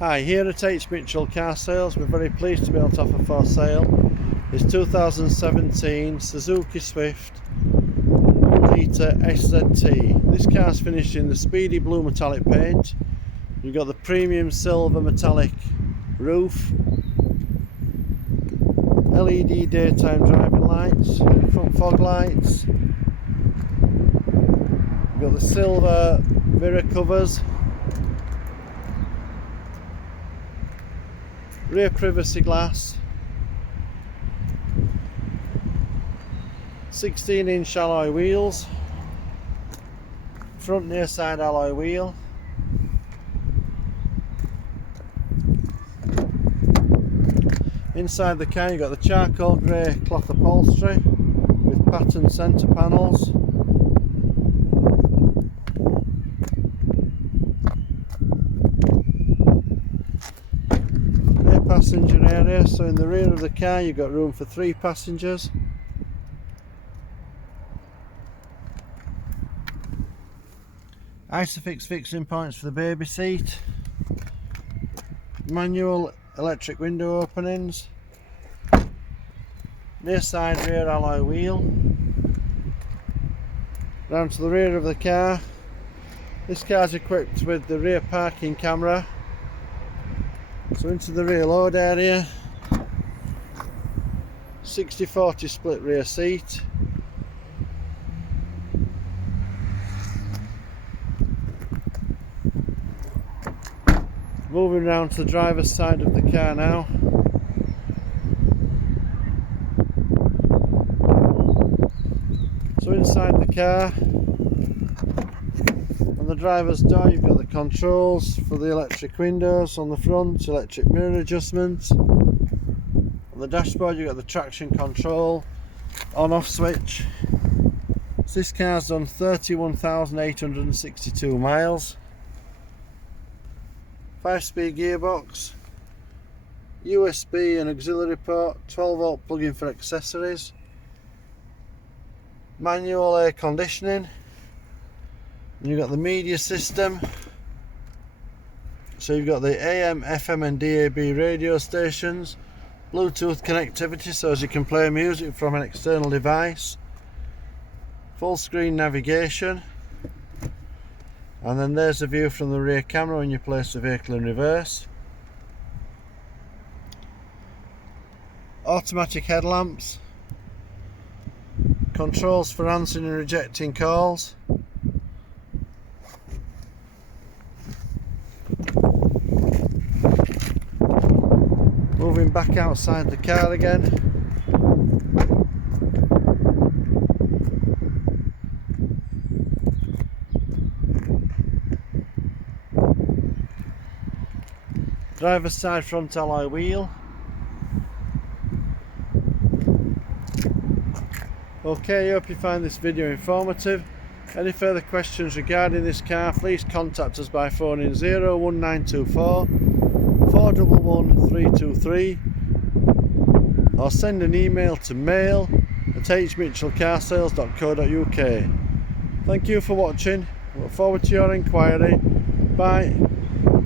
Hi, here at H.Mitchell Car Sales, we're very pleased to be able to offer for sale this 2017 Suzuki Swift 1 litre SZT. This car's finished in the Speedy blue metallic paint. You've got the premium silver metallic roof, LED daytime driving lights, front fog lights. You've got the silver mirror covers, rear privacy glass, 16-inch alloy wheels, front near side alloy wheel, inside the car you've got the charcoal grey cloth upholstery with patterned centre panels. Passenger area, so in the rear of the car you've got room for 3 passengers. ISOFIX fixing points for the baby seat, manual electric window openings, near side rear alloy wheel. Round to the rear of the car, this car is equipped with the rear parking camera. So into the rear load area, 60/40 split rear seat, moving round to the driver's side of the car now. So inside the car, on the driver's door you've got the controls for the electric windows on the front, electric mirror adjustments. On the dashboard you've got the traction control on off switch. So this car's done 31,862 miles. 5-speed gearbox, USB and auxiliary port, 12-volt plug-in for accessories, manual air conditioning. And you've got the media system, so you've got the AM, FM and DAB radio stations, Bluetooth connectivity so as you can play music from an external device, full screen navigation, and then there's a view from the rear camera when you place the vehicle in reverse. Automatic headlamps, controls for answering and rejecting calls, moving back outside the car again. Driver's side front alloy wheel. Okay, I hope you find this video informative. Any further questions regarding this car, please contact us by phoning 01924 411 323 or send an email to mail@hmitchellcarsales.co.uk. Thank you for watching. I look forward to your inquiry. Bye.